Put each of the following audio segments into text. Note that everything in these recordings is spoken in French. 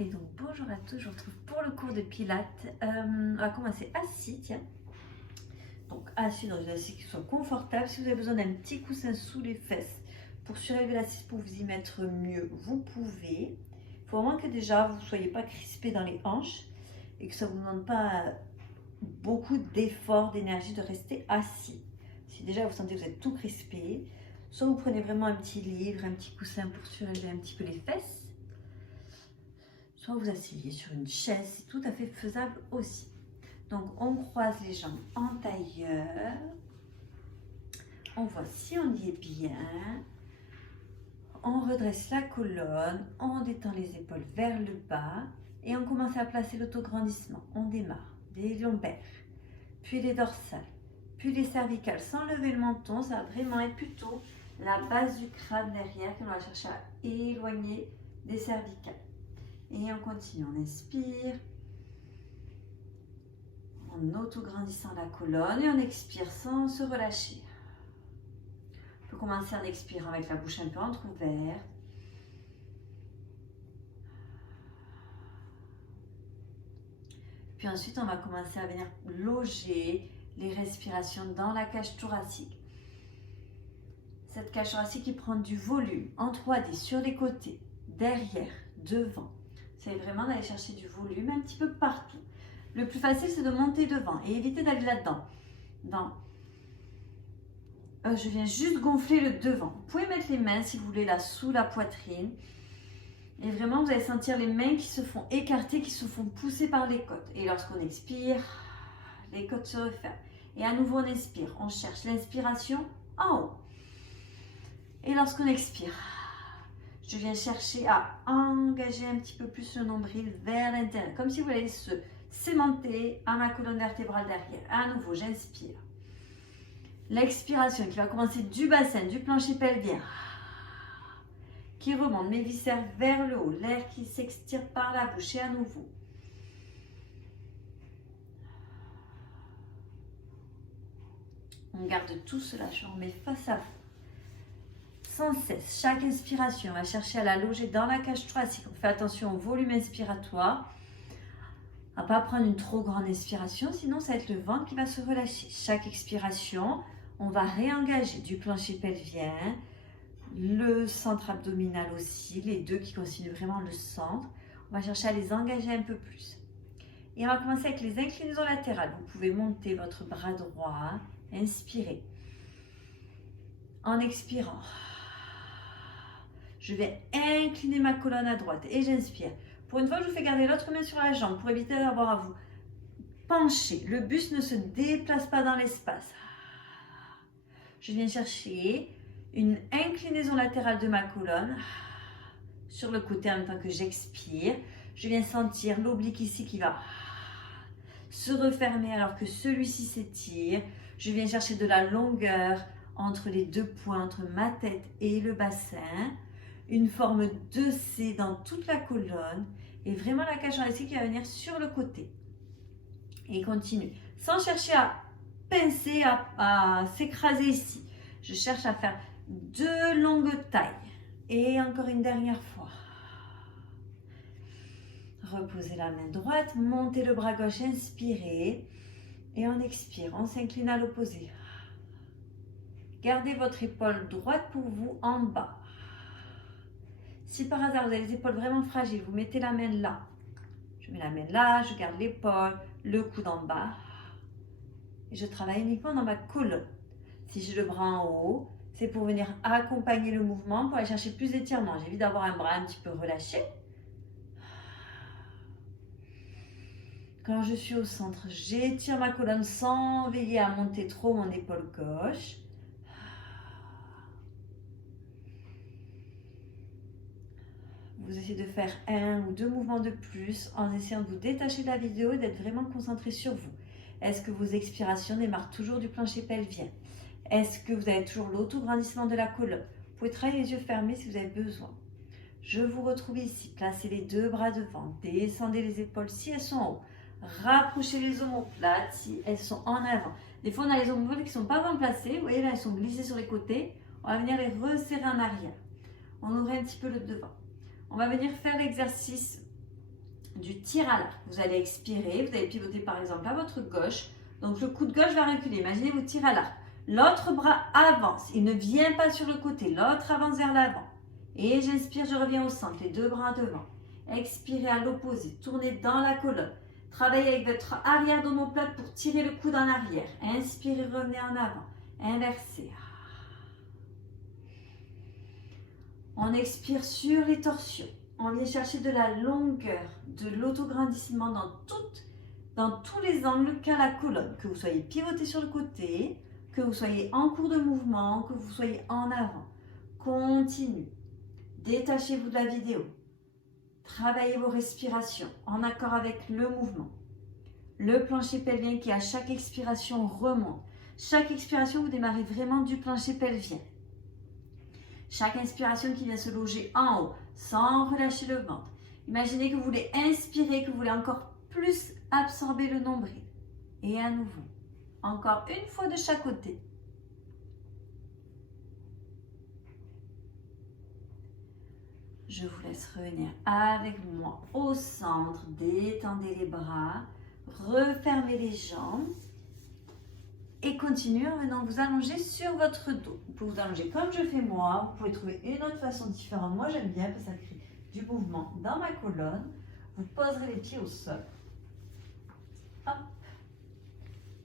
Allez, donc bonjour à tous, je vous retrouve pour le cours de Pilates. On va commencer assis, tiens. Donc assis dans une assise qui soit confortable. Si vous avez besoin d'un petit coussin sous les fesses pour surélever l'assise, pour vous y mettre mieux, vous pouvez. Il faut vraiment que déjà vous ne soyez pas crispé dans les hanches et que ça ne vous demande pas beaucoup d'efforts, d'énergie de rester assis. Si déjà vous sentez que vous êtes tout crispé, soit vous prenez vraiment un petit livre, un petit coussin pour surélever un petit peu les fesses. Soit vous asseyez sur une chaise, c'est tout à fait faisable aussi. Donc on croise les jambes en tailleur, on voit si on y est bien, on redresse la colonne, on détend les épaules vers le bas et on commence à placer l'autograndissement. On démarre des lombaires, puis les dorsales, puis les cervicales sans lever le menton. Ça va vraiment être plutôt la base du crâne derrière qu'on va chercher à éloigner des cervicales. Et on continue, on inspire, en autograndissant la colonne et on expire sans se relâcher. On peut commencer en expirant avec la bouche un peu entrouverte. Puis ensuite, on va commencer à venir loger les respirations dans la cage thoracique. Cette cage thoracique qui prend du volume en 3D sur les côtés, derrière, devant. C'est vraiment d'aller chercher du volume un petit peu partout. Le plus facile, c'est de monter devant et éviter d'aller là-dedans. Je viens juste gonfler le devant. Vous pouvez mettre les mains, si vous voulez, là sous la poitrine. Et vraiment, vous allez sentir les mains qui se font écarter, qui se font pousser par les côtes. Et lorsqu'on expire, les côtes se referment. Et à nouveau, on inspire. On cherche l'inspiration en haut. Et lorsqu'on expire, je viens chercher à engager un petit peu plus le nombril vers l'intérieur, comme si vous allez se cémenter à ma colonne vertébrale derrière. À nouveau, j'inspire. L'expiration qui va commencer du bassin, du plancher pelvien, qui remonte mes viscères vers le haut, l'air qui s'extire par la bouche et à nouveau. On garde tout cela, je remets face à vous. Sans cesse, chaque inspiration, on va chercher à la loger dans la cage thoracique. On fait attention au volume inspiratoire, à ne pas prendre une trop grande inspiration, sinon ça va être le ventre qui va se relâcher. Chaque expiration, on va réengager du plancher pelvien, le centre abdominal aussi, les deux qui constituent vraiment le centre. On va chercher à les engager un peu plus. Et on va commencer avec les inclinaisons latérales. Vous pouvez monter votre bras droit, inspirez. En expirant, je vais incliner ma colonne à droite et j'inspire. Pour une fois, je vous fais garder l'autre main sur la jambe pour éviter d'avoir à vous pencher. Le buste ne se déplace pas dans l'espace. Je viens chercher une inclinaison latérale de ma colonne sur le côté en même temps que j'expire. Je viens sentir l'oblique ici qui va se refermer alors que celui-ci s'étire. Je viens chercher de la longueur entre les deux points, entre ma tête et le bassin. Une forme de C dans toute la colonne et vraiment la cage thoracique qui va venir sur le côté. Et continue, sans chercher à pincer, à s'écraser ici. Je cherche à faire deux longues tailles. Et encore une dernière fois. Reposez la main droite, montez le bras gauche, inspirez. Et on expire, on s'incline à l'opposé. Gardez votre épaule droite pour vous en bas. Si par hasard vous avez les épaules vraiment fragiles, vous mettez la main là. Je mets la main là, je garde l'épaule, le coude en bas. Et je travaille uniquement dans ma colonne. Si j'ai le bras en haut, c'est pour venir accompagner le mouvement, pour aller chercher plus d'étirement. J'évite d'avoir un bras un petit peu relâché. Quand je suis au centre, j'étire ma colonne sans veiller à monter trop mon épaule gauche. Vous essayez de faire un ou deux mouvements de plus en essayant de vous détacher de la vidéo et d'être vraiment concentré sur vous. Est-ce que vos expirations démarrent toujours du plancher pelvien? Est-ce que vous avez toujours l'autograndissement de la colonne? Vous pouvez travailler les yeux fermés si vous avez besoin. Je vous retrouve ici. Placez les deux bras devant. Descendez les épaules si elles sont en haut. Rapprochez les omoplates si elles sont en avant. Des fois, on a les omoplates qui ne sont pas bien placées. Vous voyez là, elles sont glissées sur les côtés. On va venir les resserrer en arrière. On ouvre un petit peu le devant. On va venir faire l'exercice du tir à l'arc. Vous allez expirer, vous allez pivoter par exemple à votre gauche. Donc le coude gauche va reculer. Imaginez vous tirez à l'arc. L'autre bras avance, il ne vient pas sur le côté, l'autre avance vers l'avant. Et j'inspire, je reviens au centre, les deux bras devant. Expirez à l'opposé, tournez dans la colonne. Travaillez avec votre arrière d'omoplate pour tirer le coude en arrière. Inspirez, revenez en avant. Inversez. On expire sur les torsions. On vient chercher de la longueur, de l'autograndissement dans tous les angles qu'a la colonne. Que vous soyez pivoté sur le côté, que vous soyez en cours de mouvement, que vous soyez en avant. Continue. Détachez-vous de la vidéo. Travaillez vos respirations en accord avec le mouvement. Le plancher pelvien qui à chaque expiration remonte. Chaque expiration, vous démarrez vraiment du plancher pelvien. Chaque inspiration qui vient se loger en haut, sans relâcher le ventre. Imaginez que vous voulez inspirer, que vous voulez encore plus absorber le nombril. Et à nouveau, encore une fois de chaque côté. Je vous laisse revenir avec moi au centre. Détendez les bras, refermez les jambes. Et continuez en venant vous allonger sur votre dos. Vous pouvez vous allonger comme je fais moi. Vous pouvez trouver une autre façon différente. Moi, j'aime bien parce que ça crée du mouvement dans ma colonne. Vous poserez les pieds au sol. Hop.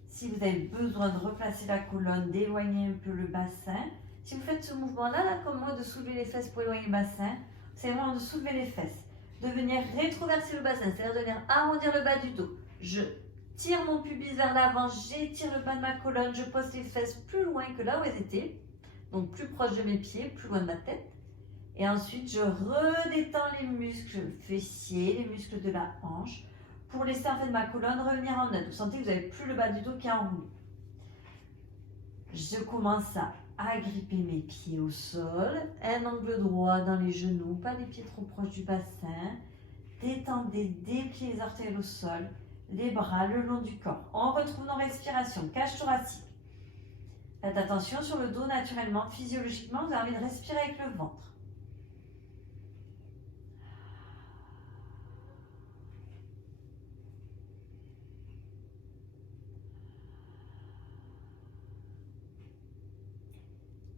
Si vous avez besoin de replacer la colonne, d'éloigner un peu le bassin. Si vous faites ce mouvement-là, là, comme moi, de soulever les fesses pour éloigner le bassin, c'est vraiment de soulever les fesses. De venir rétroverser le bassin, c'est-à-dire de venir arrondir le bas du dos. Je tire mon pubis vers l'avant, j'étire le bas de ma colonne, je pose les fesses plus loin que là où elles étaient, donc plus proche de mes pieds, plus loin de ma tête. Et ensuite, je redétends les muscles fessiers, les muscles de la hanche, pour laisser en fait ma colonne revenir en neutre. Vous sentez que vous n'avez plus le bas du dos qui est enroulé. Je commence à agripper mes pieds au sol, un angle droit dans les genoux, pas les pieds trop proches du bassin. Détendez, dépliez les orteils au sol. Les bras le long du corps. On retrouve nos respirations, cage thoracique. Faites attention sur le dos naturellement, physiologiquement, vous avez envie de respirer avec le ventre.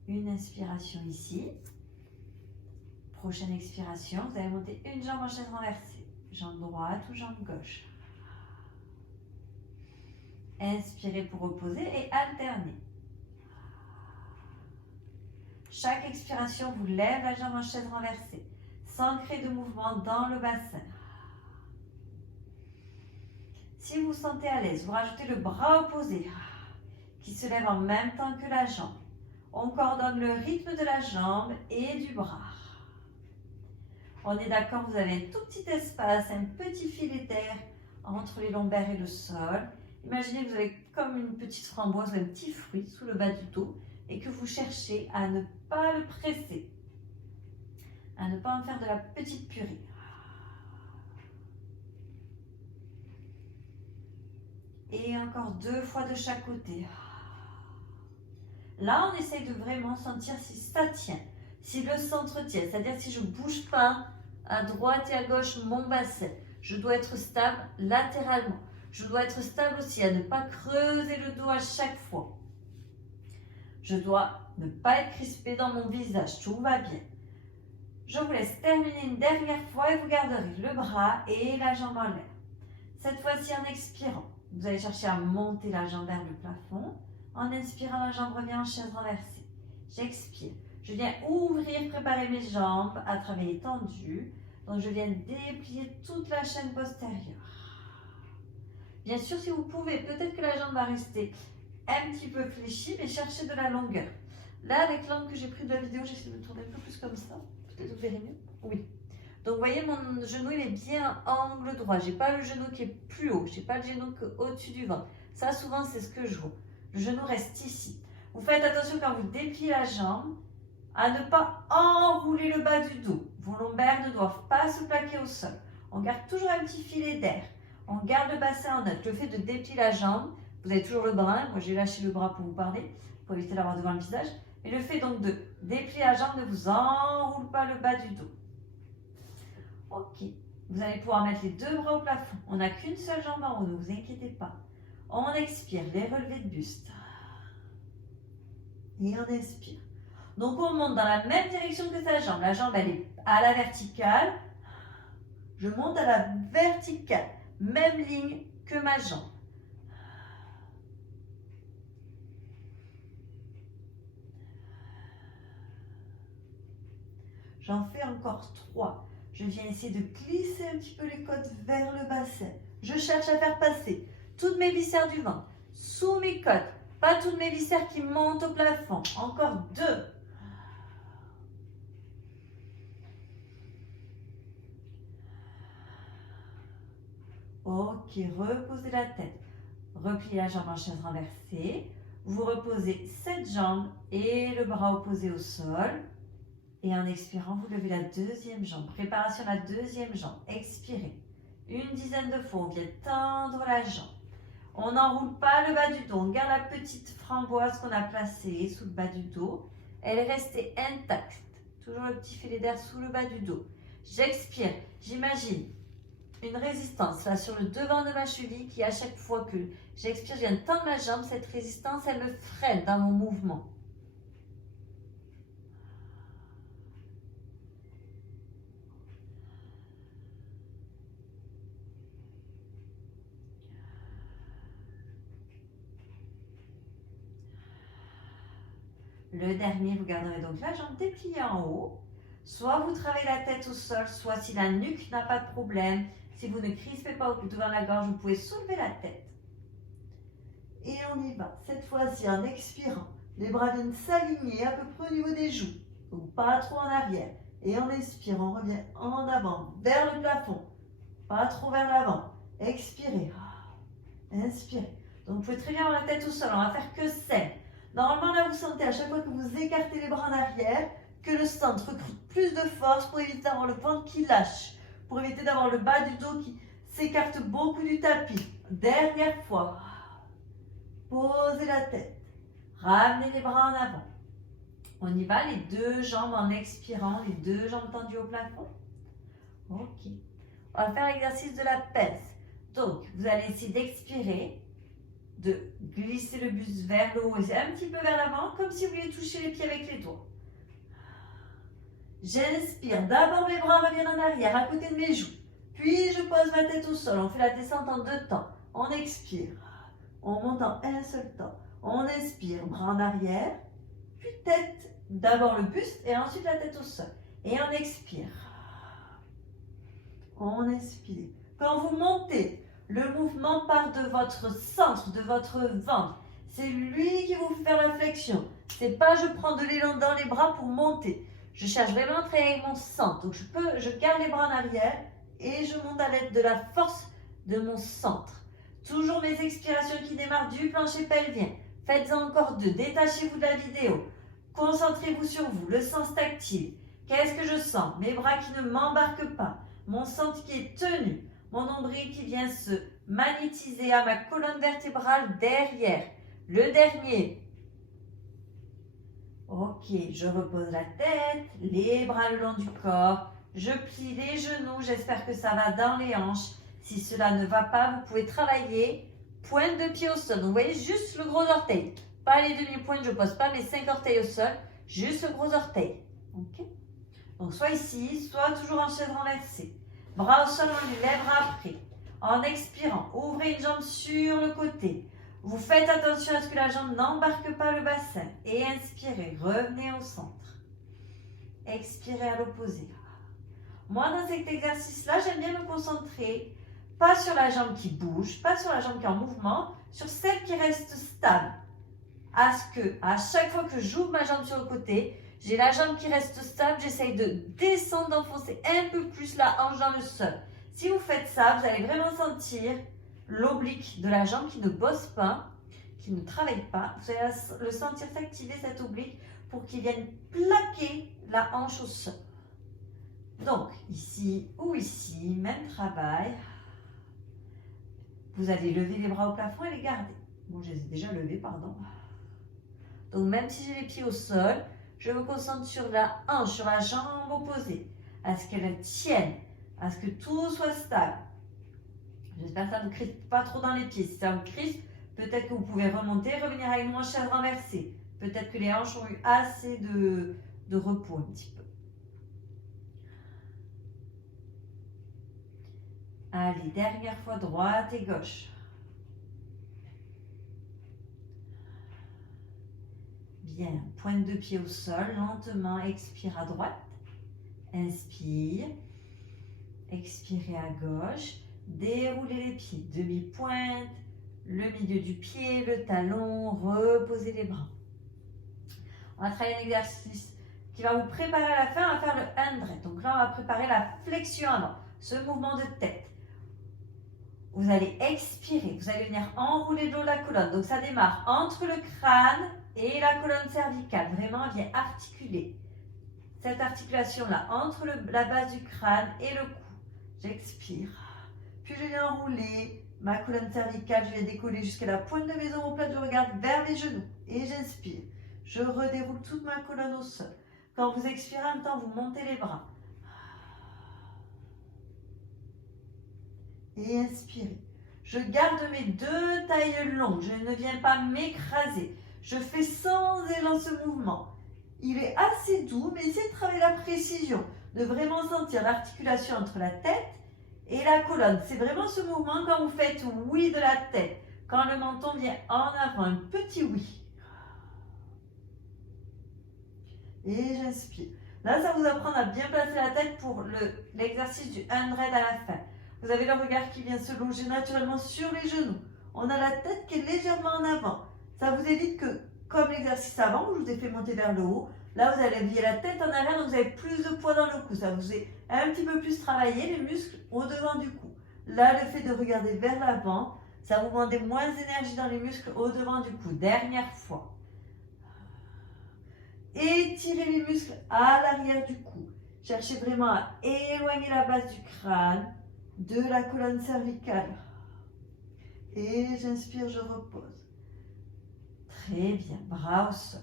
Une inspiration ici. Prochaine expiration, vous allez monter une jambe en chaise renversée. Jambe droite ou jambe gauche. Inspirez pour reposer et alternez. Chaque expiration vous lève la jambe en chaise renversée, sans créer de mouvement dans le bassin. Si vous vous sentez à l'aise, vous rajoutez le bras opposé qui se lève en même temps que la jambe. On coordonne le rythme de la jambe et du bras. On est d'accord, vous avez un tout petit espace, un petit filet d'air entre les lombaires et le sol. Imaginez que vous avez comme une petite framboise, un petit fruit sous le bas du dos et que vous cherchez à ne pas le presser, à ne pas en faire de la petite purée. Et encore 2 fois de chaque côté. Là, on essaye de vraiment sentir si ça tient, si le centre tient, c'est-à-dire si je ne bouge pas à droite et à gauche mon bassin. Je dois être stable latéralement. Je dois être stable aussi à ne pas creuser le dos à chaque fois. Je dois ne pas être crispé dans mon visage. Tout va bien. Je vous laisse terminer une dernière fois et vous garderez le bras et la jambe en l'air. Cette fois-ci, en expirant, vous allez chercher à monter la jambe vers le plafond. En inspirant, la jambe revient en chaise renversée. J'expire. Je viens ouvrir, préparer mes jambes à travailler tendues. Donc, je viens déplier toute la chaîne postérieure. Bien sûr, si vous pouvez, peut-être que la jambe va rester un petit peu fléchie, mais cherchez de la longueur. Là, avec l'angle que j'ai pris de la vidéo, j'essaie de tourner un peu plus comme ça. Peut-être vous verrez mieux. Oui. Donc, vous voyez, mon genou, il est bien angle droit. Je n'ai pas le genou qui est plus haut. Je n'ai pas le genou au-dessus du ventre. Ça, souvent, c'est ce que je vois. Le genou reste ici. Vous faites attention quand vous dépliez la jambe à ne pas enrouler le bas du dos. Vos lombaires ne doivent pas se plaquer au sol. On garde toujours un petit filet d'air. On garde le bassin en neutre. Le fait de déplier la jambe, vous avez toujours le bras. Moi, j'ai lâché le bras pour vous parler, pour éviter d'avoir devant le visage. Et le fait donc de déplier la jambe ne vous enroule pas le bas du dos. Ok. Vous allez pouvoir mettre les deux bras au plafond. On n'a qu'une seule jambe en haut, ne vous inquiétez pas. On expire, les relevés de buste. Et on inspire. Donc on monte dans la même direction que sa jambe. La jambe, elle est à la verticale. Je monte à la verticale. Même ligne que ma jambe. J'en fais encore 3. Je viens essayer de glisser un petit peu les côtes vers le bassin. Je cherche à faire passer toutes mes viscères du ventre sous mes côtes. Pas toutes mes viscères qui montent au plafond. Encore 2. Ok, reposez la tête. Repliez la jambe en chaise renversée. Vous reposez cette jambe et le bras opposé au sol. Et en expirant, vous levez la deuxième jambe. Préparation de la deuxième jambe. Expirez. Une dizaine de fois, on vient tendre la jambe. On n'enroule pas le bas du dos. On garde la petite framboise qu'on a placée sous le bas du dos. Elle est restée intacte. Toujours le petit filet d'air sous le bas du dos. J'expire. J'imagine une résistance là sur le devant de ma cheville qui, à chaque fois que j'expire, je viens de tendre ma jambe. Cette résistance, elle me freine dans mon mouvement. Le dernier, vous garderez donc la jambe dépliée en haut. Soit vous travaillez la tête au sol, soit si la nuque n'a pas de problème, si vous ne crispez pas devant la gorge, vous pouvez soulever la tête. Et on y va. Cette fois-ci, en expirant, les bras viennent s'aligner à peu près au niveau des joues. Donc pas trop en arrière. Et en expirant, on revient en avant, vers le plafond. Pas trop vers l'avant. Expirez. Inspirez. Donc vous pouvez très bien avoir la tête au sol. On va faire que 5. Normalement, là, vous sentez à chaque fois que vous écartez les bras en arrière que le centre recrute plus de force pour éviter d'avoir le ventre qui lâche, pour éviter d'avoir le bas du dos qui s'écarte beaucoup du tapis. Dernière fois. Posez la tête. Ramenez les bras en avant. On y va, les deux jambes en expirant, les deux jambes tendues au plafond. Ok. On va faire l'exercice de la pince. Donc, vous allez essayer d'expirer, de glisser le buste vers le haut et un petit peu vers l'avant, comme si vous vouliez toucher les pieds avec les doigts. J'inspire. D'abord, mes bras reviennent en arrière, à côté de mes joues. Puis, je pose ma tête au sol. On fait la descente en 2 temps. On expire. On monte en un seul temps. On inspire, bras en arrière. Puis, tête. D'abord le buste et ensuite la tête au sol. Et on expire. On inspire. Quand vous montez, le mouvement part de votre centre, de votre ventre. C'est lui qui vous fait faire la flexion. C'est pas je prends de l'élan dans les bras pour monter. Je cherche vraiment à travailler avec mon centre. Donc je garde les bras en arrière et je monte à l'aide de la force de mon centre. Toujours mes expirations qui démarrent du plancher pelvien. Faites-en encore 2. Détachez-vous de la vidéo. Concentrez-vous sur vous, le sens tactile. Qu'est-ce que je sens? Mes bras qui ne m'embarquent pas. Mon centre qui est tenu. Mon nombril qui vient se magnétiser à ma colonne vertébrale derrière. Le dernier. Ok, je repose la tête, les bras le long du corps. Je plie les genoux, j'espère que ça va dans les hanches. Si cela ne va pas, vous pouvez travailler pointe de pied au sol. Donc, vous voyez juste le gros orteil. Pas les demi-pointes, je ne pose pas mes 5 orteils au sol. Juste le gros orteil. Ok. Donc, soit ici, soit toujours en chaise renversée. Bras au sol, on lèvera après. En expirant, ouvrez une jambe sur le côté. Vous faites attention à ce que la jambe n'embarque pas le bassin. Et inspirez, revenez au centre. Expirez à l'opposé. Moi, dans cet exercice-là, j'aime bien me concentrer, pas sur la jambe qui bouge, pas sur la jambe qui est en mouvement, sur celle qui reste stable. À chaque fois que j'ouvre ma jambe sur le côté, j'ai la jambe qui reste stable, j'essaye de descendre, d'enfoncer un peu plus la hanche dans le sol. Si vous faites ça, vous allez vraiment sentir l'oblique de la jambe qui ne bosse pas, qui ne travaille pas. Vous allez le sentir s'activer cet oblique pour qu'il vienne plaquer la hanche au sol. Donc, ici ou ici, même travail. Vous allez lever les bras au plafond et les garder. Bon, je les ai déjà levés, pardon. Donc, même si j'ai les pieds au sol, je me concentre sur la hanche, sur la jambe opposée, à ce qu'elle tienne à ce que tout soit stable. J'espère que ça ne crispe pas trop dans les pieds. Si ça vous crispe, peut-être que vous pouvez remonter, revenir à une manchette renversée. Peut-être que les hanches ont eu assez de repos un petit peu. Allez, dernière fois, droite et gauche. Bien, pointe de pied au sol, lentement, expire à droite. Inspire. Expirez à gauche. Déroulez les pieds, demi-pointe, le milieu du pied, le talon, reposez les bras. On va travailler un exercice qui va vous préparer à la fin à faire le 100. Donc là, on va préparer la flexion avant, ce mouvement de tête. Vous allez expirer, vous allez venir enrouler le dos de la colonne. Donc ça démarre entre le crâne et la colonne cervicale. Vraiment, vient articuler cette articulation-là entre la base du crâne et le cou. J'expire. Puis je viens enrouler ma colonne cervicale, je viens décoller jusqu'à la pointe de mes omoplates, je regarde vers les genoux et j'inspire. Je redéroule toute ma colonne au sol. Quand vous expirez en même temps, vous montez les bras. Et inspirez. Je garde mes deux tailles longues, je ne viens pas m'écraser. Je fais sans élan ce mouvement. Il est assez doux, mais essayez de travailler la précision, de vraiment sentir l'articulation entre la tête et la colonne. C'est vraiment ce mouvement quand vous faites oui de la tête, quand le menton vient en avant, un petit oui. Et j'inspire. Là, ça vous apprend à bien placer la tête pour l'exercice du 100 à la fin. Vous avez le regard qui vient se loger naturellement sur les genoux. On a la tête qui est légèrement en avant. Ça vous évite que, comme l'exercice avant, où je vous ai fait monter vers le haut, là, vous allez plier la tête en arrière, donc vous avez plus de poids dans le cou. Ça vous est un petit peu plus travaillé, les muscles au devant du cou. Là, le fait de regarder vers l'avant, ça vous demande moins d'énergie dans les muscles au devant du cou. Dernière fois. Étirez les muscles à l'arrière du cou. Cherchez vraiment à éloigner la base du crâne de la colonne cervicale. Et j'inspire, je repose. Très bien, bras au sol.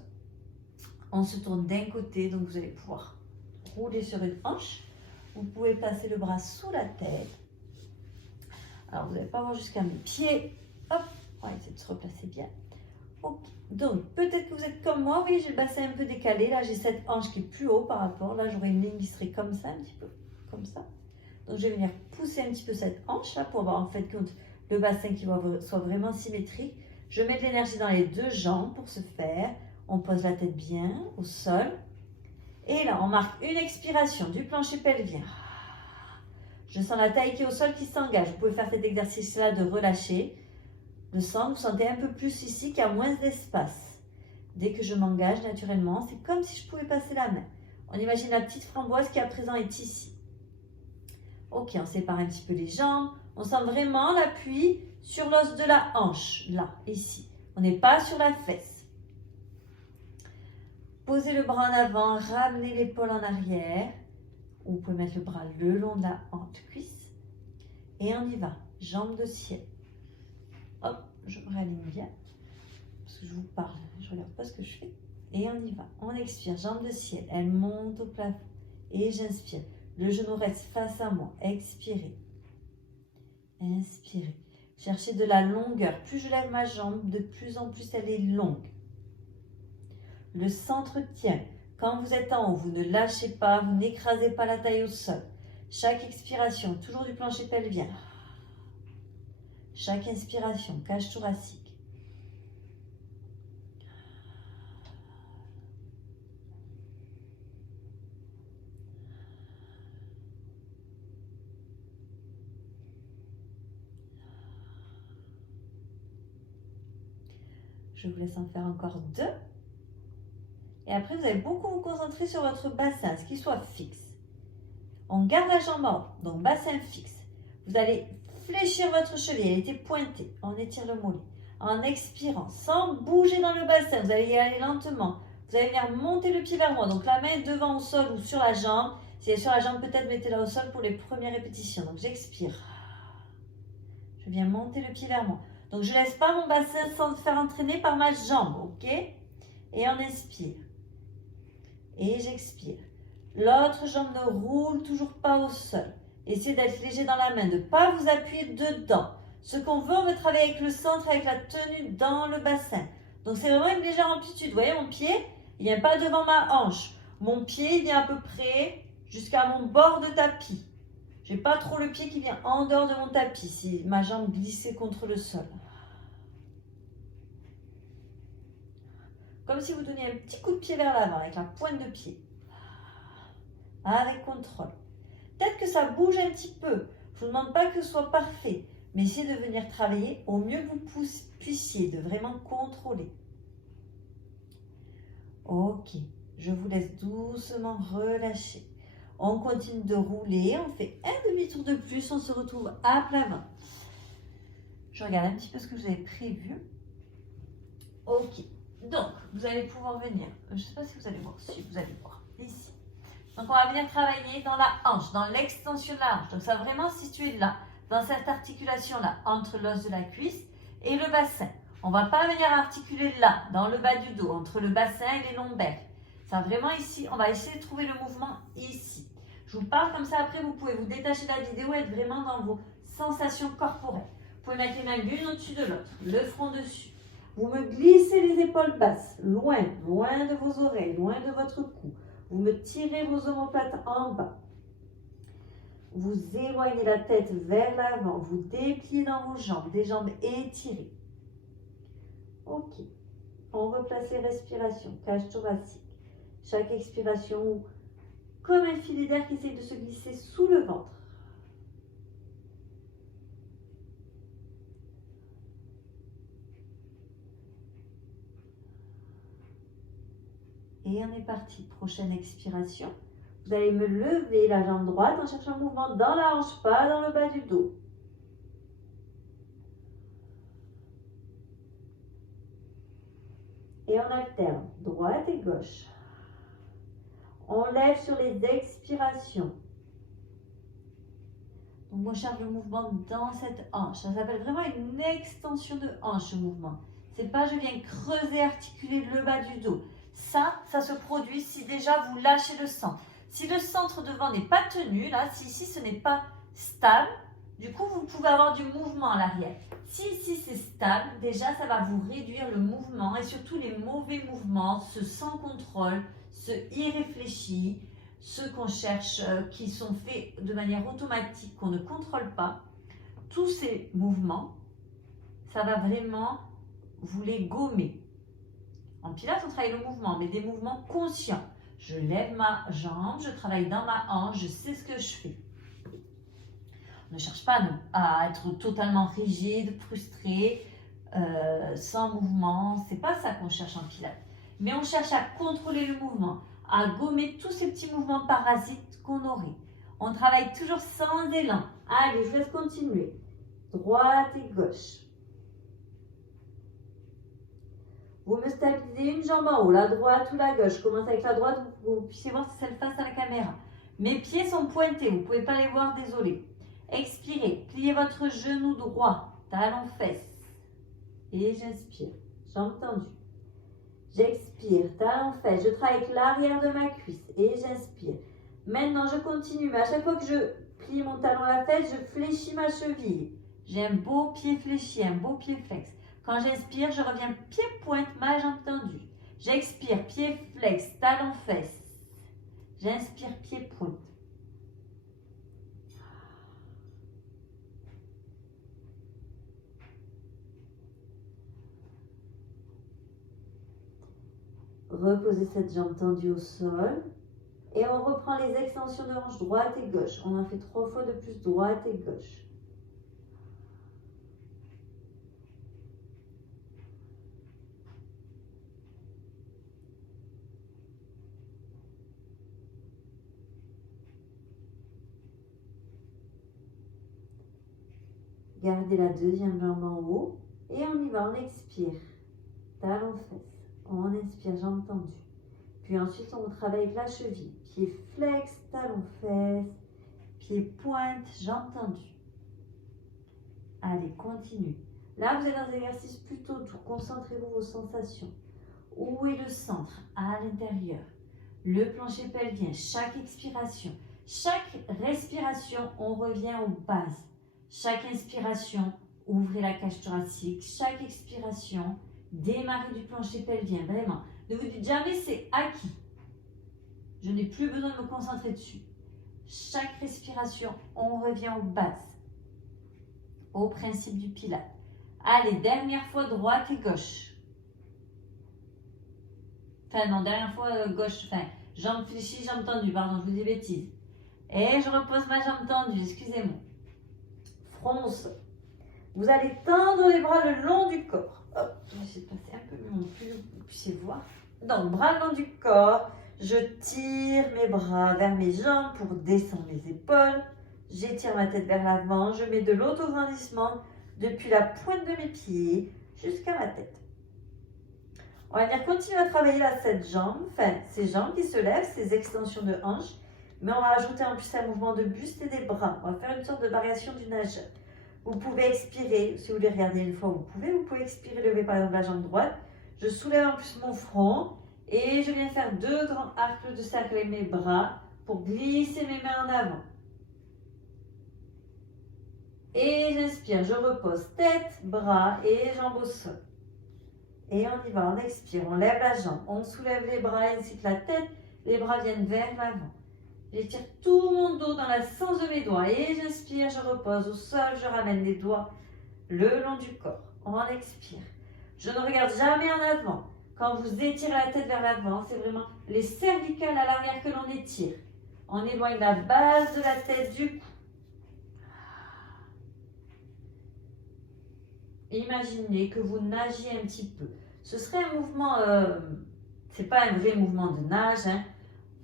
On se tourne d'un côté, donc vous allez pouvoir rouler sur une hanche. Vous pouvez placer le bras sous la tête. Alors, vous n'allez pas voir jusqu'à mes pieds. Hop, on va essayer de se replacer bien. Ok, donc peut-être que vous êtes comme moi. Oui, j'ai le bassin un peu décalé. Là, j'ai cette hanche qui est plus haut par rapport. Là, j'aurai une ligne qui serait comme ça, un petit peu, comme ça. Donc, je vais venir pousser un petit peu cette hanche là pour avoir en fait compte le bassin qui soit vraiment symétrique. Je mets de l'énergie dans les deux jambes pour ce faire. On pose la tête bien au sol. Et là, on marque une expiration du plancher pelvien. Je sens la taille qui est au sol qui s'engage. Vous pouvez faire cet exercice-là de relâcher le centre. Vous sentez un peu plus ici qu'il y a moins d'espace. Dès que je m'engage naturellement, c'est comme si je pouvais passer la main. On imagine la petite framboise qui à présent est ici. Ok, on sépare un petit peu les jambes. On sent vraiment l'appui sur l'os de la hanche, là, ici. On n'est pas sur la fesse. Posez le bras en avant, ramenez l'épaule en arrière. Vous pouvez mettre le bras le long de la hanche-cuisse. Et on y va. Jambes de ciel. Hop, je me réaligne bien. Parce que je vous parle, je ne regarde pas ce que je fais. Et on y va. On expire, jambes de ciel. Elle monte au plafond. Et j'inspire. Le genou reste face à moi. Expirez. Inspirez. Cherchez de la longueur. Plus je lève ma jambe, de plus en plus elle est longue. Le centre tient. Quand vous êtes en haut, vous ne lâchez pas, vous n'écrasez pas la taille au sol. Chaque expiration, toujours du plancher pelvien. Chaque inspiration, cage thoracique. Je vous laisse en faire encore 2. Et après, vous allez beaucoup vous concentrer sur votre bassin, ce qui soit fixe. On garde la jambe en haut, donc bassin fixe. Vous allez fléchir votre cheville, elle était pointée. On étire le mollet. En expirant, sans bouger dans le bassin, vous allez y aller lentement. Vous allez venir monter le pied vers moi. Donc la main devant au sol ou sur la jambe. Si elle est sur la jambe, peut-être mettez-la au sol pour les premières répétitions. Donc j'expire. Je viens monter le pied vers moi. Donc je ne laisse pas mon bassin sans me faire entraîner par ma jambe, ok? Et on inspire. Et j'expire. L'autre jambe ne roule toujours pas au sol. Essayez d'être léger dans la main, de ne pas vous appuyer dedans. Ce qu'on veut, on veut travailler avec le centre, avec la tenue dans le bassin. Donc c'est vraiment une légère amplitude. Vous voyez, mon pied, il ne vient pas devant ma hanche. Mon pied, il vient à peu près jusqu'à mon bord de tapis. Je n'ai pas trop le pied qui vient en dehors de mon tapis, si ma jambe glissait contre le sol. Comme si vous donniez un petit coup de pied vers l'avant, avec la pointe de pied. Avec contrôle. Peut-être que ça bouge un petit peu. Je ne vous demande pas que ce soit parfait, mais essayez de venir travailler au mieux que vous puissiez, de vraiment contrôler. Ok, je vous laisse doucement relâcher. On continue de rouler, on fait un demi-tour de plus, on se retrouve à plat ventre. Je regarde un petit peu ce que vous avez prévu. Ok, donc vous allez pouvoir venir, je ne sais pas si vous allez voir, si vous allez voir, ici. Donc on va venir travailler dans la hanche, dans l'extension de la hanche. Donc ça va vraiment se situer là, dans cette articulation-là, entre l'os de la cuisse et le bassin. On ne va pas venir articuler là, dans le bas du dos, entre le bassin et les lombaires. Ça va vraiment ici, on va essayer de trouver le mouvement ici. Je vous parle comme ça, après vous pouvez vous détacher de la vidéo et être vraiment dans vos sensations corporelles. Vous pouvez mettre les mains l'une au-dessus de l'autre, le front dessus. Vous me glissez les épaules basses, loin, loin de vos oreilles, loin de votre cou. Vous me tirez vos omoplates en bas. Vous éloignez la tête vers l'avant. Vous dépliez dans vos jambes, des jambes étirées. Ok. On replace les respirations, cage thoracique. Chaque expiration, comme un filet d'air qui essaye de se glisser sous le ventre. Et on est parti. Prochaine expiration. Vous allez me lever la jambe droite en cherchant un mouvement dans la hanche, pas dans le bas du dos. Et on alterne, droite et gauche. On lève sur les expirations. Donc on cherche le mouvement dans cette hanche. Ça s'appelle vraiment une extension de hanche, ce mouvement. C'est pas je viens creuser, articuler le bas du dos. Ça se produit si déjà vous lâchez le centre. Si le centre devant n'est pas tenu, là, si ici ce n'est pas stable, du coup vous pouvez avoir du mouvement à l'arrière. Si ici c'est stable, déjà ça va vous réduire le mouvement et surtout les mauvais mouvements, ceux sans contrôle, ceux irréfléchis, ceux qu'on cherche, qui sont faits de manière automatique, qu'on ne contrôle pas. Tous ces mouvements, ça va vraiment vous les gommer. En pilates, on travaille le mouvement, mais des mouvements conscients. Je lève ma jambe, je travaille dans ma hanche, je sais ce que je fais. On ne cherche pas à être totalement rigide, frustré, sans mouvement. C'est pas ça qu'on cherche en pilates. Mais on cherche à contrôler le mouvement, à gommer tous ces petits mouvements parasites qu'on aurait. On travaille toujours sans élan. Allez, je vous laisse continuer. Droite et gauche. Vous me stabilisez une jambe en haut, la droite ou la gauche. Je commence avec la droite, vous puissiez voir si c'est face à la caméra. Mes pieds sont pointés, vous ne pouvez pas les voir, désolé. Expirez, pliez votre genou droit, talon fesse. Et j'inspire, jambe tendue. J'expire, talon fesse. Je travaille avec l'arrière de ma cuisse et j'inspire. Maintenant, je continue, mais à chaque fois que je plie mon talon à la fesse, je fléchis ma cheville. J'ai un beau pied fléchi, un beau pied flex. Quand j'inspire, je reviens pied-pointe, ma jambe tendue. J'expire, pied flex, talon fesse. J'inspire, pied-pointe. Reposez cette jambe tendue au sol. Et on reprend les extensions de hanche droite et gauche. On en fait 3 fois de plus, droite et gauche. Gardez la deuxième jambe en haut et on y va, on expire. Talon fesse. On inspire, jambe tendue. Puis ensuite, on travaille avec la cheville. Pied flex, talon fesse, pied pointe, jambe tendue. Allez, continue. Là, vous êtes dans un exercice plutôt doux. Concentrez-vous vos sensations. Où est le centre? À l'intérieur. Le plancher pelvien, chaque expiration. Chaque respiration, on revient aux bases. Chaque inspiration, ouvrez la cage thoracique. Chaque expiration, démarrez du plancher pelvien. Vraiment, ne vous dites jamais c'est acquis. Je n'ai plus besoin de me concentrer dessus. Chaque respiration, on revient aux bases, au principe du pilate. Allez, dernière fois, droite et gauche. Enfin, non, dernière fois, gauche, enfin, jambe fléchie, jambe tendue, pardon, je vous dis bêtise. Et je repose ma jambe tendue, excusez-moi. Front au sol. Vous allez tendre les bras le long du corps. Hop, je vais essayer de passer un peu mieux pour que vous puissiez voir. Donc, bras le long du corps. Je tire mes bras vers mes jambes pour descendre les épaules. J'étire ma tête vers l'avant. Je mets de l'autograndissement depuis la pointe de mes pieds jusqu'à ma tête. On va venir continuer à travailler là cette jambe, enfin ces jambes qui se lèvent, ces extensions de hanches. Mais on va ajouter en plus un mouvement de buste et des bras. On va faire une sorte de variation du nageur. Vous pouvez expirer, si vous voulez regarder une fois, vous pouvez expirer, lever par exemple la jambe droite. Je soulève en plus mon front et je viens faire 2 grands arcs de cercle avec mes bras pour glisser mes mains en avant. Et j'inspire, je repose tête, bras et jambes au sol. Et on y va, on expire, on lève la jambe, on soulève les bras ainsi que la tête, les bras viennent vers l'avant. J'étire tout mon dos dans le sens de mes doigts et j'inspire, je repose au sol, je ramène les doigts le long du corps. On expire. Je ne regarde jamais en avant. Quand vous étirez la tête vers l'avant, c'est vraiment les cervicales à l'arrière que l'on étire. On éloigne la base de la tête du cou. Imaginez que vous nagiez un petit peu. Ce serait un mouvement, c'est pas un vrai mouvement de nage. Hein.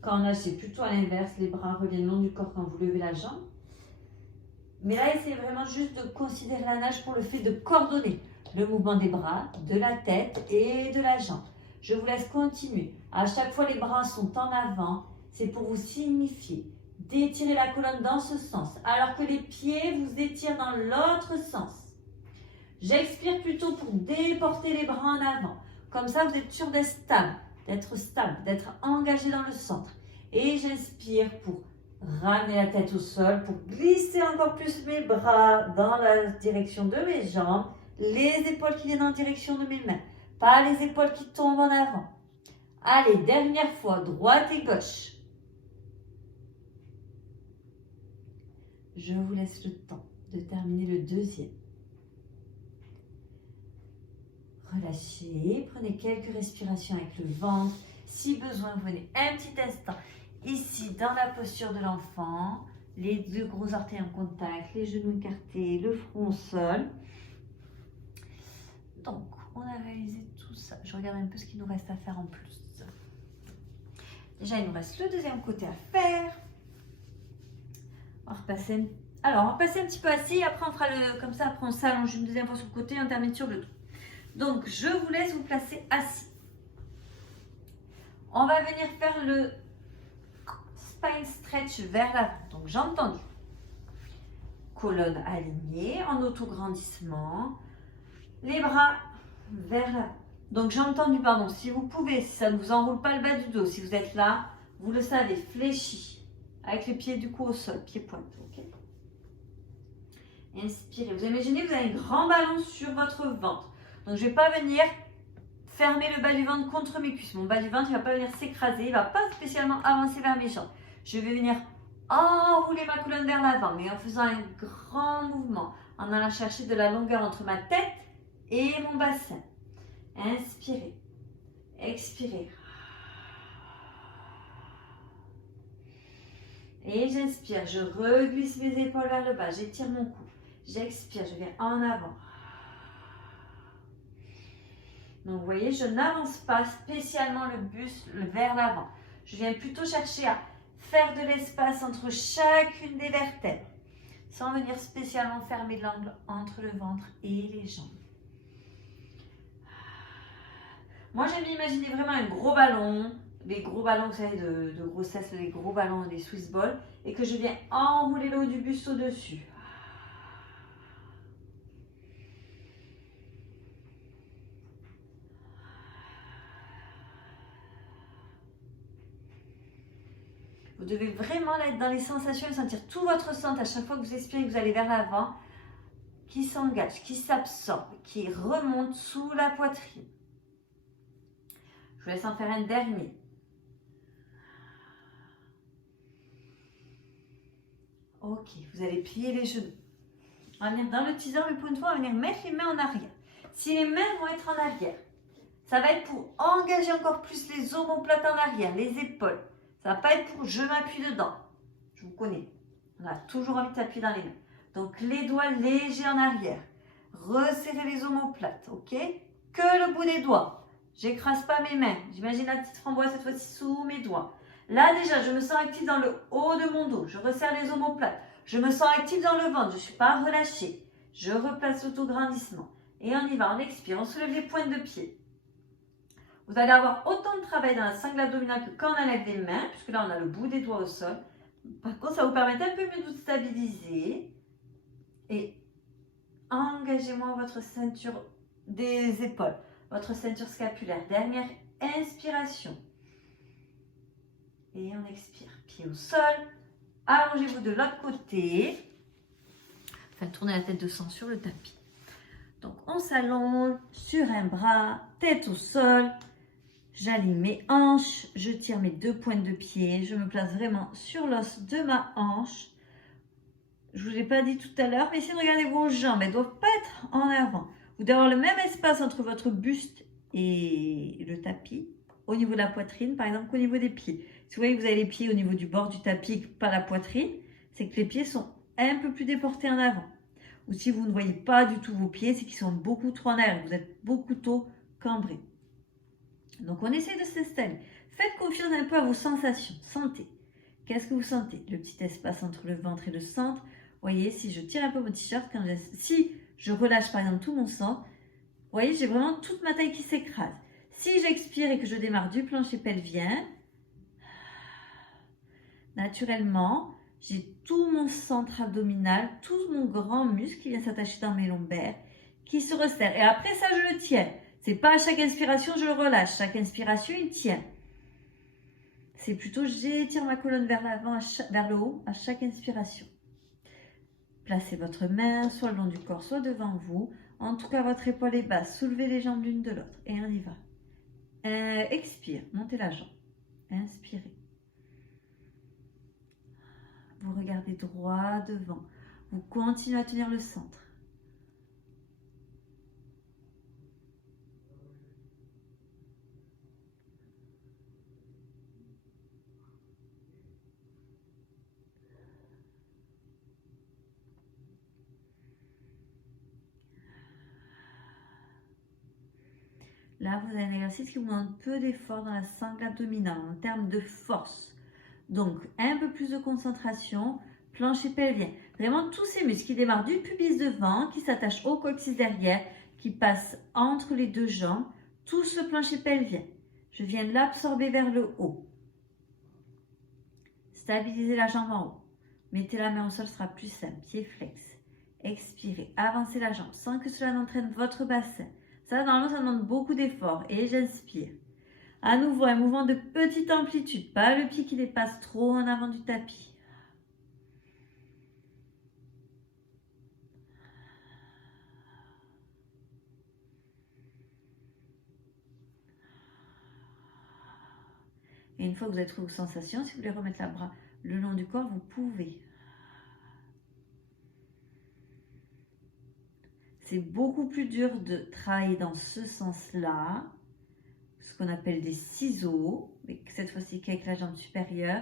Quand on nage, c'est plutôt à l'inverse. Les bras reviennent le long du corps quand vous levez la jambe. Mais là, essayez vraiment juste de considérer la nage pour le fait de coordonner le mouvement des bras, de la tête et de la jambe. Je vous laisse continuer. À chaque fois, les bras sont en avant. C'est pour vous signifier d'étirer la colonne dans ce sens, alors que les pieds vous étirent dans l'autre sens. J'expire plutôt pour déporter les bras en avant. Comme ça, vous êtes sûr d'être stable, d'être engagé dans le centre. Et j'inspire pour ramener la tête au sol, pour glisser encore plus mes bras dans la direction de mes jambes, les épaules qui viennent en direction de mes mains, pas les épaules qui tombent en avant. Allez, dernière fois, droite et gauche. Je vous laisse le temps de terminer le deuxième. Relâchez, prenez quelques respirations avec le ventre. Si besoin, venez un petit instant ici dans la posture de l'enfant. Les 2 gros orteils en contact, les genoux écartés, le front au sol. Donc, on a réalisé tout ça. Je regarde un peu ce qu'il nous reste à faire en plus. Déjà, il nous reste le deuxième côté à faire. On va repasser. Alors, on va passer un petit peu assis. Après, on fera comme ça. Après, on s'allonge une deuxième fois sur le côté. On termine sur le dos. Donc, je vous laisse vous placer assis. On va venir faire le spine stretch vers l'avant. Donc, jambes tendues. Colonne alignée en autograndissement. Les bras vers l'avant. Donc, jambes tendues, pardon. Si vous pouvez, si ça ne vous enroule pas le bas du dos, si vous êtes là, vous le savez, fléchi. Avec les pieds du coup au sol, pieds pointe. Okay. Inspirez. Vous imaginez que vous avez un grand ballon sur votre ventre. Donc, je ne vais pas venir fermer le bas du ventre contre mes cuisses. Mon bas du ventre, il ne va pas venir s'écraser. Il ne va pas spécialement avancer vers mes jambes. Je vais venir enrouler ma colonne vers l'avant, mais en faisant un grand mouvement, en allant chercher de la longueur entre ma tête et mon bassin. Inspirez. Expirez. Et j'inspire. Je reglisse mes épaules vers le bas. J'étire mon cou. J'expire. Je viens en avant. Donc, vous voyez, je n'avance pas spécialement le buste vers l'avant. Je viens plutôt chercher à faire de l'espace entre chacune des vertèbres, sans venir spécialement fermer l'angle entre le ventre et les jambes. Moi, j'aime imaginer vraiment un gros ballon, les gros ballons, vous savez, de grossesse, les gros ballons des Swiss balls, et que je viens enrouler le haut du buste au-dessus. Vous devez vraiment être dans les sensations et sentir tout votre centre à chaque fois que vous expirez, que vous allez vers l'avant, qui s'engage, qui s'absorbe, qui remonte sous la poitrine. Je vous laisse en faire un dernier. Ok, vous allez plier les genoux. On va venir dans le teaser, mais pour une fois, on va venir mettre les mains en arrière. Si les mains vont être en arrière, ça va être pour engager encore plus les omoplates en arrière, les épaules. Ça ne va pas être pour je m'appuie dedans. Je vous connais. On a toujours envie de s'appuyer dans les mains. Donc les doigts légers en arrière. Resserrez les omoplates, ok? Que le bout des doigts. J'écrase pas mes mains. J'imagine la petite framboise cette fois-ci sous mes doigts. Là déjà, je me sens active dans le haut de mon dos. Je resserre les omoplates. Je me sens active dans le ventre. Je ne suis pas relâchée. Je replace l'autograndissement. Et on y va, on expire. On soulève les pointes de pied. Vous allez avoir autant de travail dans la sangle abdominale que quand on enlève les mains, puisque là, on a le bout des doigts au sol. Par contre, ça va vous permettre un peu mieux de vous stabiliser. Et engagez-moi votre ceinture des épaules, votre ceinture scapulaire. Dernière inspiration. Et on expire. Pied au sol. Allongez-vous de l'autre côté. Enfin, tournez la tête de sang sur le tapis. Donc, on s'allonge sur un bras, tête au sol. J'aligne mes hanches. Je tire mes deux pointes de pied. Je me place vraiment sur l'os de ma hanche. Je ne vous ai pas dit tout à l'heure, mais essayez de regarder vos jambes. Elles ne doivent pas être en avant. Vous devez avoir le même espace entre votre buste et le tapis, au niveau de la poitrine, par exemple, qu'au niveau des pieds. Si vous voyez que vous avez les pieds au niveau du bord du tapis, pas la poitrine, c'est que les pieds sont un peu plus déportés en avant. Ou si vous ne voyez pas du tout vos pieds, c'est qu'ils sont beaucoup trop en arrière. Vous êtes beaucoup trop cambrés. Donc, on essaie de s'installer. Faites confiance un peu à vos sensations. Sentez. Qu'est-ce que vous sentez? Le petit espace entre le ventre et le centre. Vous voyez, si je tire un peu mon t-shirt, si je relâche par exemple tout mon centre, vous voyez, j'ai vraiment toute ma taille qui s'écrase. Si j'expire et que je démarre du plancher pelvien, naturellement, j'ai tout mon centre abdominal, tout mon grand muscle qui vient s'attacher dans mes lombaires, qui se resserre. Et après ça, je le tiens. C'est pas à chaque inspiration, je le relâche. Chaque inspiration, il tient. C'est plutôt, j'étire ma colonne vers l'avant, vers le haut, à chaque inspiration. Placez votre main soit le long du corps, soit devant vous. En tout cas, votre épaule est basse. Soulevez les jambes l'une de l'autre. Et on y va. Expire, montez la jambe. Inspirez. Vous regardez droit devant. Vous continuez à tenir le centre. Là, vous avez un exercice qui vous demande peu d'effort dans la sangle abdominale en termes de force. Donc, un peu plus de concentration, plancher pelvien. Vraiment tous ces muscles qui démarrent du pubis devant, qui s'attachent au coccyx derrière, qui passent entre les deux jambes, tous le plancher pelvien. Je viens l'absorber vers le haut. Stabilisez la jambe en haut. Mettez la main au sol, ce sera plus simple. Pied flex. Expirez, avancez la jambe sans que cela n'entraîne votre bassin. Ça, normalement, ça demande beaucoup d'efforts. Et j'inspire. À nouveau, un mouvement de petite amplitude. Pas le pied qui dépasse trop en avant du tapis. Et une fois que vous avez trouvé vos sensations, si vous voulez remettre la bras le long du corps, vous pouvez. C'est beaucoup plus dur de travailler dans ce sens-là, ce qu'on appelle des ciseaux, mais cette fois-ci qu'avec la jambe supérieure,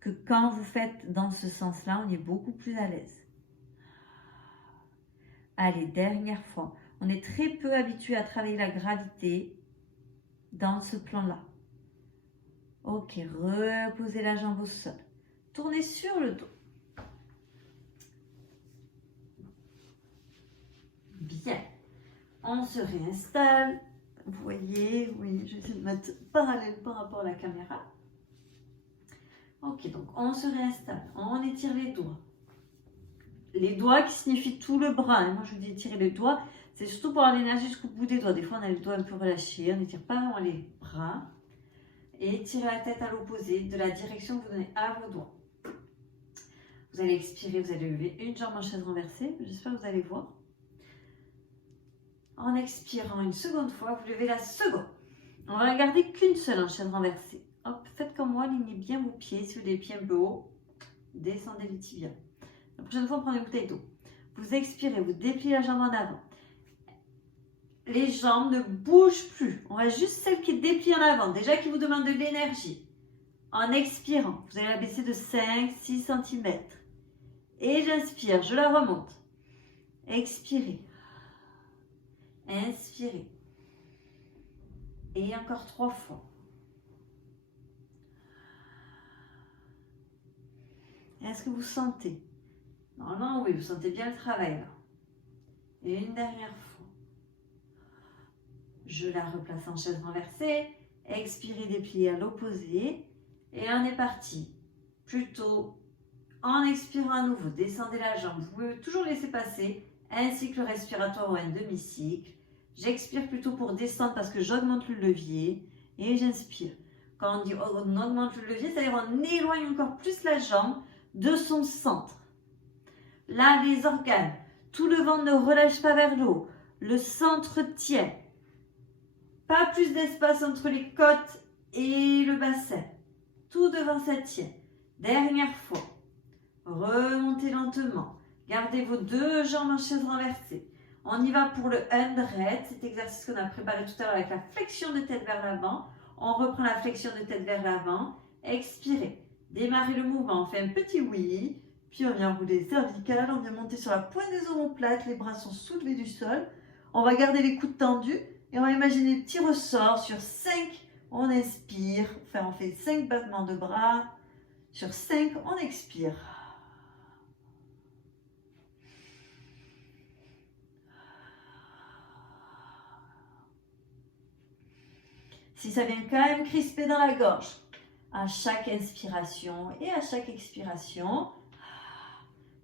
que quand vous faites dans ce sens-là, on est beaucoup plus à l'aise. Allez, dernière fois. On est très peu habitué à travailler la gravité dans ce plan-là. Ok, reposez la jambe au sol. Tournez sur le dos. Bien. On se réinstalle. Vous voyez, oui, je vais essayer de mettre parallèle par rapport à la caméra. Ok, donc on se réinstalle. On étire les doigts. Les doigts qui signifient tout le bras. Moi, je vous dis étirer les doigts. C'est surtout pour avoir l'énergie jusqu'au bout des doigts. Des fois, on a les doigts un peu relâchés. On n'étire pas vraiment les bras. et étirez la tête à l'opposé de la direction que vous donnez à vos doigts. Vous allez expirer, vous allez lever une jambe en chaise renversée. J'espère que vous allez voir. En expirant une seconde fois, vous levez la seconde. On va ne garder qu'une seule en chaise renversée. Hop, faites comme moi, alignez bien vos pieds. Si vous avez les pieds un peu hauts, descendez les tibias. La prochaine fois, on prend une bouteille d'eau. Vous expirez, vous dépliez la jambe en avant. Les jambes ne bougent plus. On va juste celle qui est dépliée en avant, déjà qui vous demande de l'énergie. En expirant, vous allez la baisser de 5-6 cm. Et j'inspire, je la remonte. Expirez. Inspirez. Et encore 3 fois. Est-ce que vous sentez? Normalement, oui, vous sentez bien le travail là. Et une dernière fois. Je la replace en chaise renversée. Expirez, dépliez à l'opposé. Et on est parti. Plutôt en expirant à nouveau, descendez la jambe. Vous pouvez toujours laisser passer un cycle respiratoire ou un demi-cycle. J'expire plutôt pour descendre parce que j'augmente le levier. Et j'inspire. Quand on dit on augmente le levier, c'est-à-dire on éloigne encore plus la jambe de son centre. Là, les organes, tout le ventre ne relâche pas vers le haut. Le centre tient. Pas plus d'espace entre les côtes et le bassin. Tout devant ça tient. Dernière fois. Remontez lentement. Gardez vos 2 jambes en chaise renversée. On y va pour le 100, cet exercice qu'on a préparé tout à l'heure avec la flexion de tête vers l'avant. On reprend la flexion de tête vers l'avant. Expirez. Démarrez le mouvement. On fait un petit oui. Puis on vient rouler cervical. On vient monter sur la pointe des omoplates. Les bras sont soulevés du sol. On va garder les coudes tendus. Et on va imaginer le petit ressort sur 5. On inspire. Enfin, on fait 5 battements de bras. Sur 5, on expire. Si ça vient quand même crisper dans la gorge, à chaque inspiration et à chaque expiration,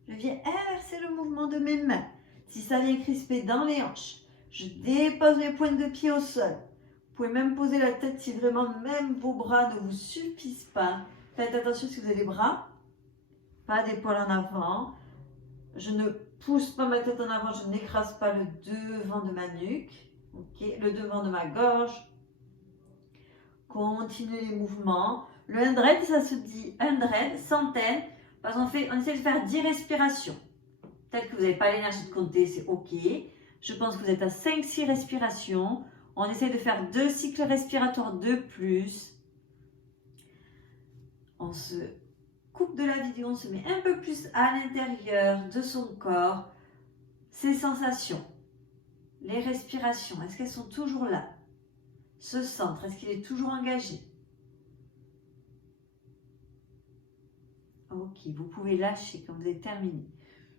je viens inverser le mouvement de mes mains. Si ça vient crisper dans les hanches, je dépose mes pointes de pied au sol. Vous pouvez même poser la tête si vraiment même vos bras ne vous suffisent pas. Faites attention si vous avez les bras, pas d'épaule en avant. Je ne pousse pas ma tête en avant, je n'écrase pas le devant de ma nuque, okay, le devant de ma gorge. Continuez les mouvements. Le 100, ça se dit 100, centaine, parce qu'on essaie de faire 10 respirations. Peut-être que vous n'avez pas l'énergie de compter, c'est ok. Je pense que vous êtes à 5-6 respirations. On essaie de faire 2 cycles respiratoires de plus. On se coupe de la vidéo, on se met un peu plus à l'intérieur de son corps. Ces sensations, les respirations, est-ce qu'elles sont toujours là? Ce centre, est-ce qu'il est toujours engagé? Ok, vous pouvez lâcher quand vous avez terminé.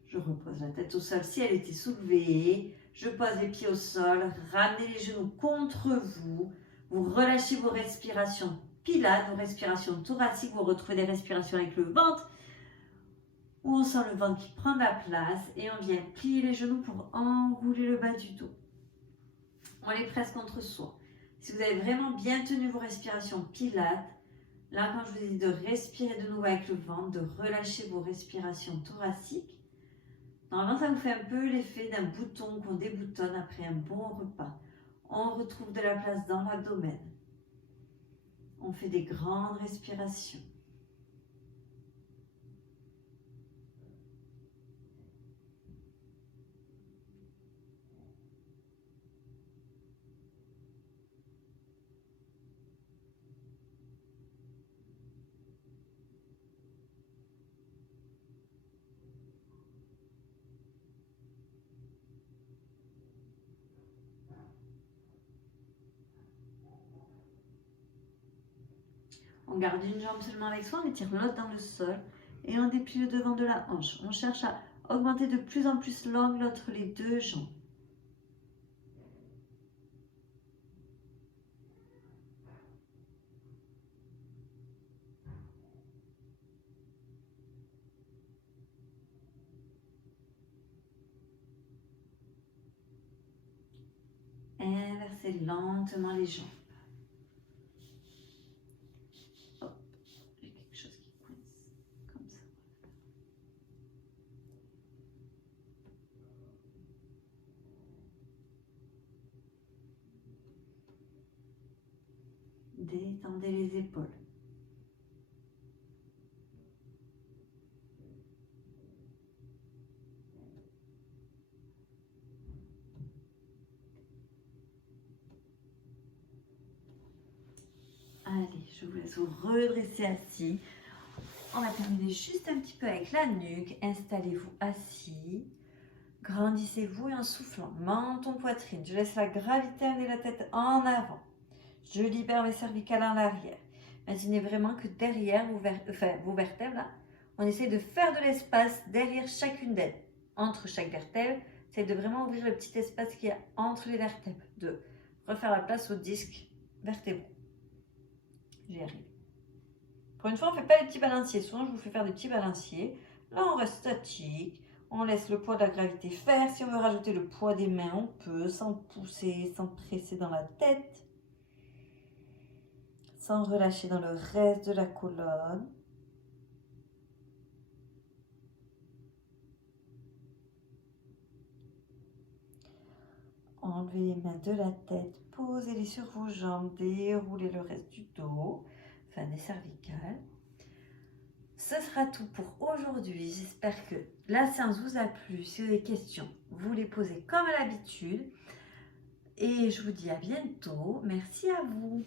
Je repose la tête au sol si elle était soulevée. Je pose les pieds au sol, ramenez les genoux contre vous. Vous relâchez vos respirations pilates, vos respirations thoraciques. Vous retrouvez des respirations avec le ventre, où on sent le ventre qui prend de la place. Et on vient plier les genoux pour enrouler le bas du dos. On les presse contre soi. Si vous avez vraiment bien tenu vos respirations pilates, là quand je vous ai dit de respirer de nouveau avec le ventre, de relâcher vos respirations thoraciques, normalement ça vous fait un peu l'effet d'un bouton qu'on déboutonne après un bon repas. On retrouve de la place dans l'abdomen. On fait des grandes respirations. On garde une jambe seulement avec soi, on étire l'autre dans le sol et on déplie le devant de la hanche. On cherche à augmenter de plus en plus l'angle entre les 2 jambes. Inversez lentement les jambes. Détendez les épaules. Allez, je vous laisse vous redresser assis. On va terminer juste un petit peu avec la nuque. Installez-vous assis. Grandissez-vous et en soufflant, menton, poitrine. Je laisse la gravité amener la tête en avant. Je libère mes cervicales en arrière. Imaginez vraiment que derrière vos vertèbres, là, on essaie de faire de l'espace derrière chacune d'elles. Entre chaque vertèbre, c'est de vraiment ouvrir le petit espace qu'il y a entre les vertèbres. De refaire la place aux disques vertébraux. J'y arrive. Pour une fois, on ne fait pas les petits balanciers. Souvent, je vous fais faire des petits balanciers. Là, on reste statique. On laisse le poids de la gravité faire. Si on veut rajouter le poids des mains, on peut, sans pousser, sans presser dans la tête. Sans relâcher dans le reste de la colonne. Enlevez les mains de la tête, posez-les sur vos jambes, déroulez le reste du dos, enfin des cervicales. Ce sera tout pour aujourd'hui. J'espère que la séance vous a plu. Si vous avez des questions, vous les posez comme à l'habitude. Et je vous dis à bientôt. Merci à vous.